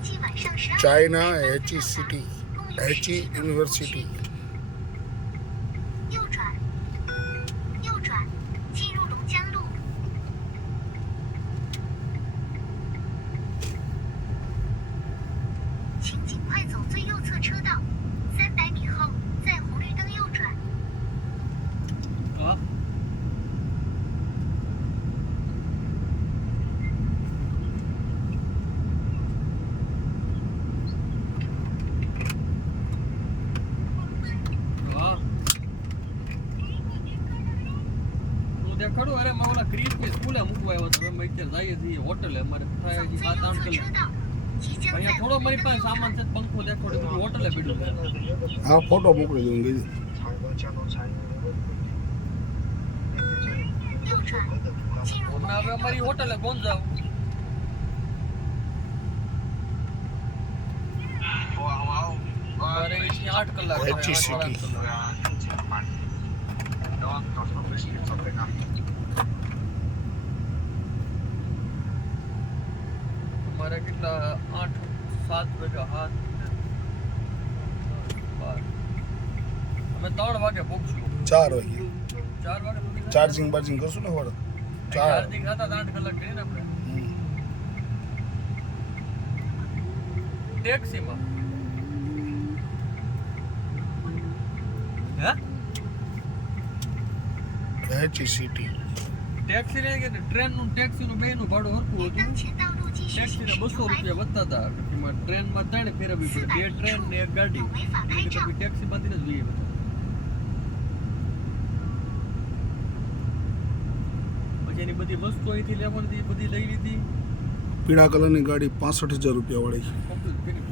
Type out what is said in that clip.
China हेची city हेची university 右转，右转，进入龙江路。请尽快走最右侧车道，300米后在红绿灯右转。 હા હા તો દેખાડું અરે મેં ઓલા ક્રિસની સ્કૂલે મૂકવા આવ્યો તો અમે અત્યારે જઈએ છીએ હોટલે અમારે થાય 走最 7-8 右侧 કલાક 车道，即将在 અહીંયા થોડો 红 મારી 绿 પાસે 灯右 સામાન 转。 છે પંખો દેખાડો બધું હોટલે પીડ્યું છે हाँ फोटो मोकली दूंगी 右转，进入 હમણાં હવે અમારી હોટલે કોણ જાવ મારે અહીંથી 8 કલાક થાય, હેચી 8 સિટી. કલાક. મારે કેટલા 8-7 વાગ્યા 7 અમે 3 વાગે પહોંચશું 4 वागे 4 વાગે પહોંચી ગયા? चार्जिंग बार्जिंग करसु ने वरद 4 ચાર્જિંગ હતા તો 8 કલાક કરીને આપણે ટેક્સીમાં હે हेची सिटी ટેક્સી રે કે ટ્રેન નું ટેક્સી નું બેનું ભાડું હરખું 当 હતું 前道路继续 ટેક્સી 行 ના 200 驶右 રૂપિયા 拐， વધતા હતા એમાં ટ્રેનમાં 3 ફેરવવી પડે 2 ટ્રેન ને 1 ગાડી 有违法拍 એટલે 照 પછી。ટેક્સી બાંધીને જ જોઈએ બધા પછી એની બધી વસ્તુ અહીંથી લેવાની હતી, બધી લઈ લીધી पीड़ा कलर की गाड़ी 65,000 रुपया वाली કમ્પ્લીટ કરી